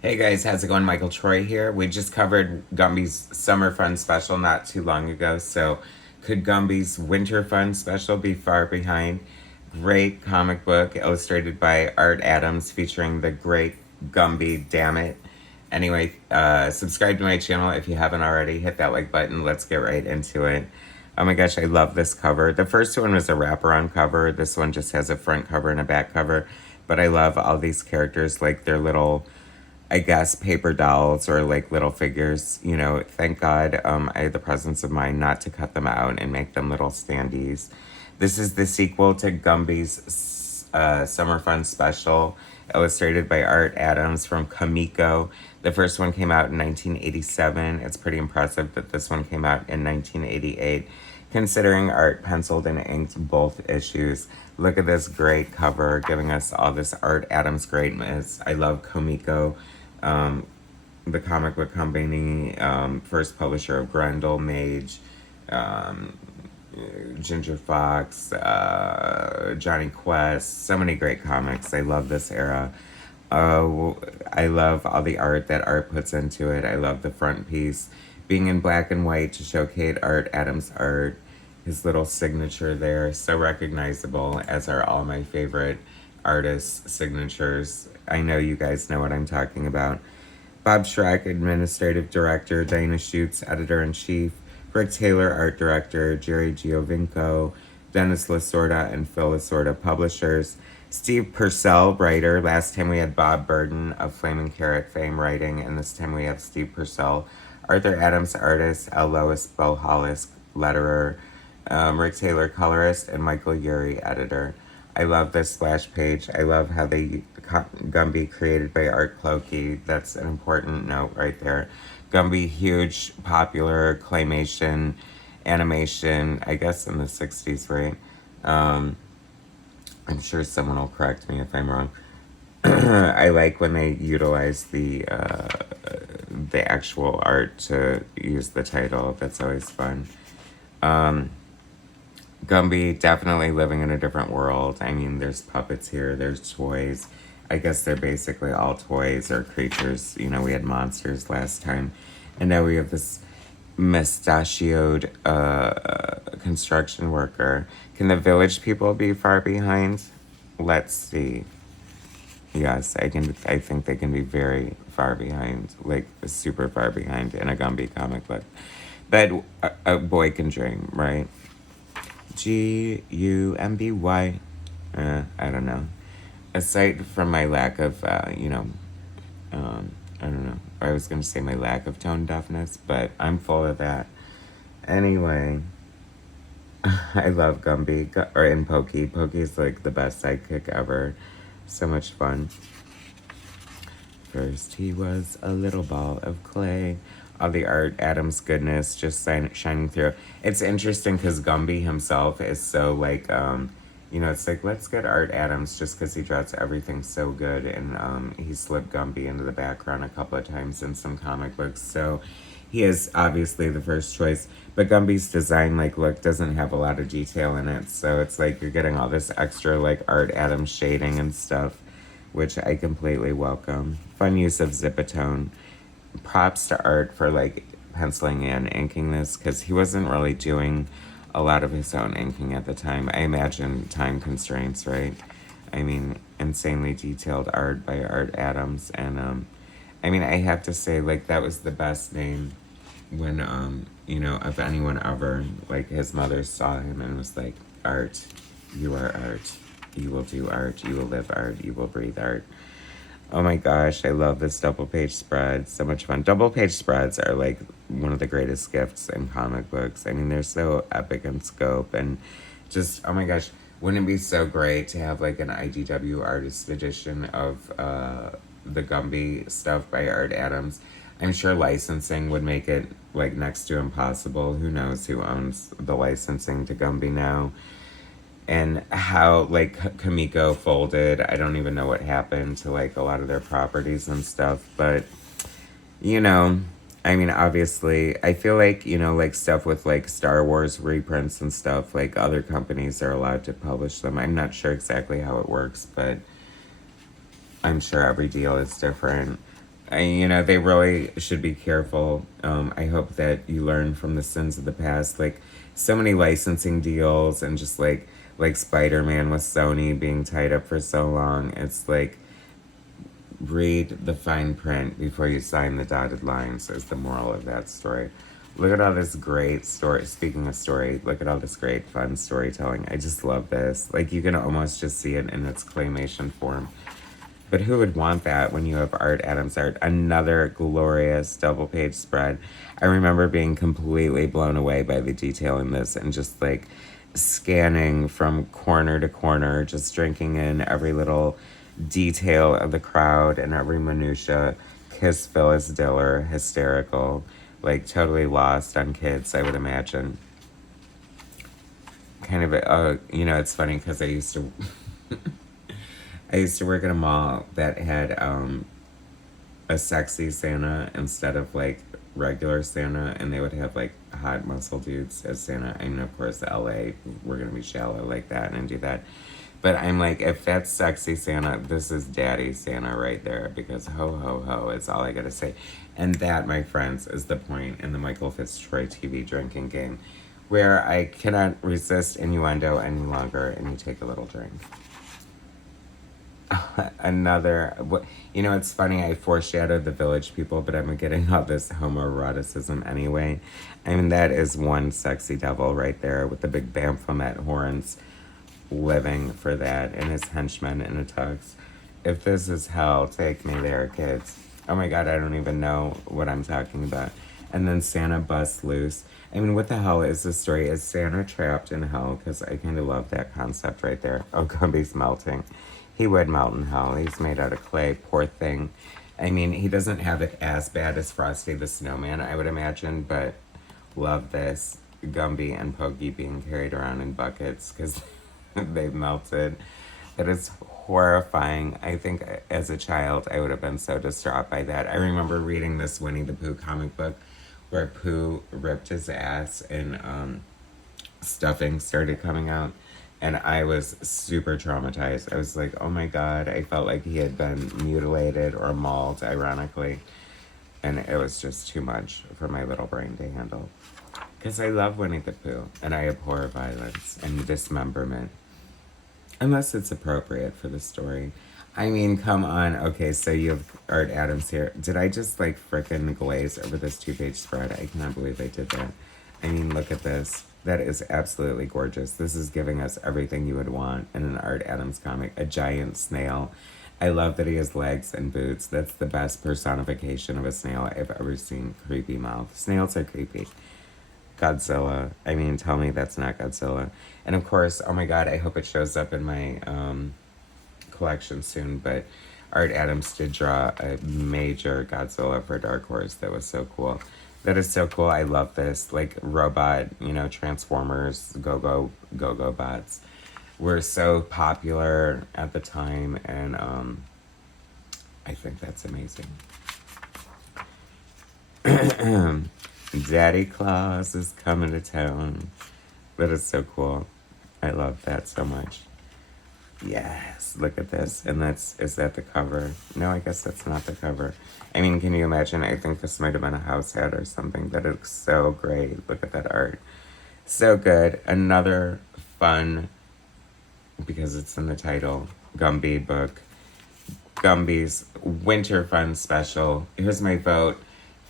Hey guys, how's it going? Michael Troy here. We just covered Gumby's Summer Fun special not too long ago, so could Gumby's Winter Fun special be far behind? Great comic book illustrated by Art Adams featuring the great Gumby, damn it. Anyway, subscribe to my channel if you haven't already. Hit that like button. Let's get right into it. Oh my gosh, I love this cover. The first one was a wraparound cover. This one just has a front cover and a back cover. But I love all these characters, like their little, I guess, paper dolls or like little figures. You know, thank God I had the presence of mind not to cut them out and make them little standees. This is the sequel to Gumby's Summer Fun Special, illustrated by Art Adams from Comico. The first one came out in 1987. It's pretty impressive that this one came out in 1988, considering Art penciled and inked both issues. Look at this great cover, giving us all this Art Adams greatness. I love Comico, the comic book company, first publisher of Grendel, Mage, um, Ginger Fox, Johnny Quest, so many great comics. I love this era. I love all the art that Art puts into it. I love the front piece being in black and white to showcase Art Adams' art. His little signature there, so recognizable, as are all my favorite artists' signatures. I know you guys know what I'm talking about. Bob Schreck, Administrative Director, Diana Schutz, Editor-in-Chief, Rick Taylor, Art Director, Jerry Giovinco, Dennis Lasorda, and Phil Lasorda, Publishers. Steve Purcell, writer. Last time we had Bob Burden of Flaming Carrot fame writing, and this time we have Steve Purcell. Arthur Adams, artist. L. Lois Bohollis, letterer. Rick Taylor, colorist, and Michael Urey, editor. I love this splash page. I love how they Gumby created by Art Clokey. That's an important note right there. Gumby, huge, popular claymation animation, I guess in the 60s, right? I'm sure someone will correct me if I'm wrong. I like when they utilize the actual art to use the title. That's always fun. Gumby definitely living in a different world. I mean, there's puppets here, there's toys. I guess they're basically all toys or creatures. You know, we had monsters last time. And now we have this mustachioed construction worker. Can the village people be far behind? Let's see. Yes, I think they can be very far behind, like super far behind in a Gumby comic book. But a boy can dream, right? Gumby. I don't know. Aside from my lack of, I don't know. I was going to say my lack of tone deafness, but I'm full of that. Anyway, I love Gumby, and Pokey. Pokey's like the best sidekick ever. So much fun. First, he was a little ball of clay. All the Art Adams goodness just shining through. It's interesting because Gumby himself is so like, it's like, let's get Art Adams just because he draws everything so good. And he slipped Gumby into the background a couple of times in some comic books. So he is obviously the first choice. But Gumby's design, like, look, doesn't have a lot of detail in it. So it's like you're getting all this extra, like, Art Adams shading and stuff, which I completely welcome. Fun use of Zipatone. Props to Art for, like, penciling and inking this, because he wasn't really doing a lot of his own inking at the time. I imagine time constraints, right? I mean, insanely detailed art by Art Adams. And, I mean, I have to say, like, that was the best name when, if anyone ever, like, his mother saw him and was like, Art, you are art. You will do art. You will live art. You will breathe art. Oh my gosh, I love this double page spread. So much fun. Double page spreads are like one of the greatest gifts in comic books. I mean, they're so epic in scope and just, oh my gosh, wouldn't it be so great to have like an IDW artist edition of the Gumby stuff by Art Adams? I'm sure licensing would make it like next to impossible. Who knows who owns the licensing to Gumby now? And how like Comico folded. I don't even know what happened to like a lot of their properties and stuff, but I mean, obviously I feel like, like stuff with like Star Wars reprints and stuff, like other companies are allowed to publish them. I'm not sure exactly how it works, but I'm sure every deal is different. they really should be careful. I hope that you learn from the sins of the past. Like, so many licensing deals and just like Spider-Man with Sony being tied up for so long. It's like, read the fine print before you sign the dotted lines is the moral of that story. Look at all this great story. Speaking of story, look at all this great fun storytelling. I just love this. Like, you can almost just see it in its claymation form. But who would want that when you have Art Adams art? Another glorious double page spread. I remember being completely blown away by the detail in this and just like scanning from corner to corner, just drinking in every little detail of the crowd and every minutia. Kiss Phyllis Diller, hysterical, like totally lost on kids, I would imagine. Kind of, it's funny because I used to, I used to work at a mall that had a sexy Santa instead of like regular Santa, and they would have like hot muscle dudes as Santa. I mean, of course, LA, we're gonna be shallow like that and do that. But I'm like, if that's sexy Santa, this is daddy Santa right there, because ho, ho, ho, it's all I gotta say. And that, my friends, is the point in the MichaelFitzTroytv drinking game, where I cannot resist innuendo any longer, and you take a little drink. It's funny, I foreshadowed the Village People, but I'm getting all this homoeroticism anyway. I mean, that is one sexy devil right there with the big Baphomet horns, living for that, and his henchmen in a tux. If this is hell, take me there, kids. Oh my god, I don't even know what I'm talking about. And then Santa busts loose. I mean, what the hell is this story? Is Santa trapped in hell? Because I kind of love that concept right there. Oh, Gumby's melting. He would melt in hell. He's made out of clay, poor thing. I mean, he doesn't have it as bad as Frosty the Snowman, I would imagine, but love this. Gumby and Pokey being carried around in buckets because they've melted. It is horrifying. I think as a child, I would have been so distraught by that. I remember reading this Winnie the Pooh comic book where Pooh ripped his ass and stuffing started coming out. And I was super traumatized. I was like, oh my god, I felt like he had been mutilated or mauled, ironically. And it was just too much for my little brain to handle. Because I love Winnie the Pooh, and I abhor violence and dismemberment. Unless it's appropriate for the story. I mean, come on. Okay, so you have Art Adams here. Did I just, like, frickin' glaze over this 2-page spread? I cannot believe I did that. I mean, look at this. That is absolutely gorgeous. This is giving us everything you would want in an Art Adams comic. A giant snail. I love that he has legs and boots. That's the best personification of a snail I've ever seen. Creepy mouth. Snails are creepy. Godzilla. I mean, tell me that's not Godzilla. And of course, oh my god, I hope it shows up in my collection soon, but Art Adams did draw a major Godzilla for Dark Horse. That was so cool. That is so cool. I love this. Like, robot, Transformers, go-go bots were so popular at the time, and I think that's amazing. Daddy Claus is coming to town. That is so cool. I love that so much. Yes, look at this. And is that the cover? No, I guess that's not the cover. I mean, can you imagine? I think this might have been a house hat or something. That looks so great. Look at that art. So good. Another fun, because it's in the title, Gumby book. Gumby's Winter Fun Special. Here's my vote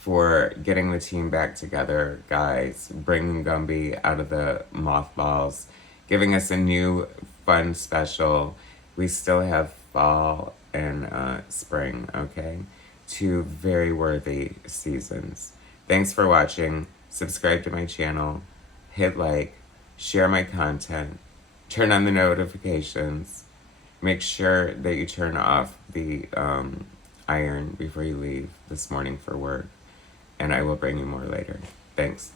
for getting the team back together, guys. Bringing Gumby out of the mothballs. Giving us a new fun special. We still have fall and spring, okay? 2 very worthy seasons. Thanks for watching. Subscribe to my channel. Hit like. Share my content. Turn on the notifications. Make sure that you turn off the iron before you leave this morning for work. And I will bring you more later. Thanks.